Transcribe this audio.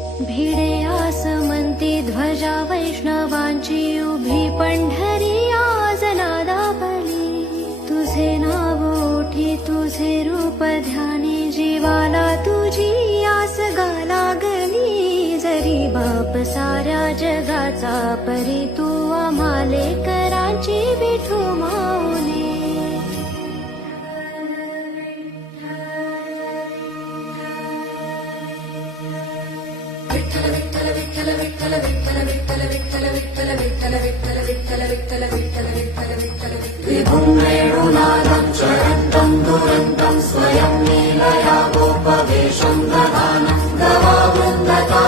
भिडे आसमंती ध्वजा वैष्णवांची उभी पंढरी आज नादाबली तुझे नाव ओठी तुझे रूप ध्यानी जीवाला तुझी आस गा लागली जरी बाप साऱ्या जगाचा परी तू आम्हाले कराची विठू माऊली विभुं वेणुनादं चरन्तं दुरन्तं स्वयं लीलया गोपवेशं दधानं गवावृन्दता